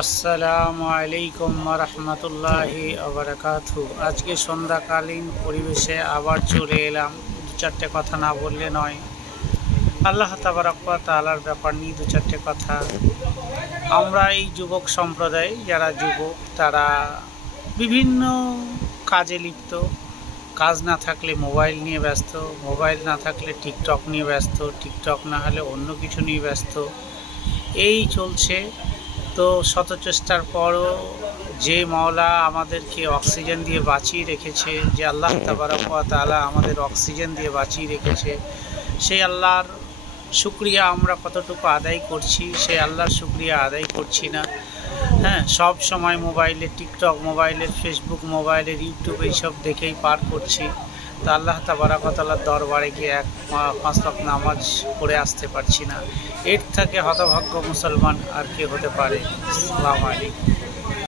আসসালামু আলাইকুম রহমতুল্লাহি আবরাকাতু। আজকে সন্ধ্যাকালীন পরিবেশে আবার চলে এলাম। দু চারটে কথা না বললে নয়। আল্লাহ তাবারক ওয়া তাআলার ব্যাপার নিয়ে দু চারটে কথা। আমরা এই যুবক সম্প্রদায় যারা যুবক তারা বিভিন্ন কাজে লিপ্ত। কাজ না থাকলে মোবাইল নিয়ে ব্যস্ত, মোবাইল না থাকলে টিকটক নিয়ে ব্যস্ত, টিকটক না হলে অন্য কিছু নিয়ে ব্যস্ত। এই চলছে। তো শত চেষ্টার পরও যে মাওলা আমাদেরকে অক্সিজেন দিয়ে বাঁচিয়ে রেখেছে, যে আল্লাহ তাবারক ওয়া তাআলা আমাদের অক্সিজেন দিয়ে বাঁচিয়ে রেখেছে, সেই আল্লাহর শুকরিয়া আমরা কতটুকু আদায় করছি, সেই আল্লাহর শুকরিয়া আদায় করছি না। সব সময় মোবাইলে টিকটক, মোবাইলের ফেসবুক, মোবাইলের ইউটিউব এইসব দেখেই পার করছি। তো আল্লাহ তাবারক ওয়া তাআলার দরবারে গিয়ে পাঁচ ওয়াক্ত নামাজ পড়ে আসতে পারছি না। এর থেকে হতভাগ্য মুসলমান আর কে হতে পারে? আসসালামু আলাইকুম।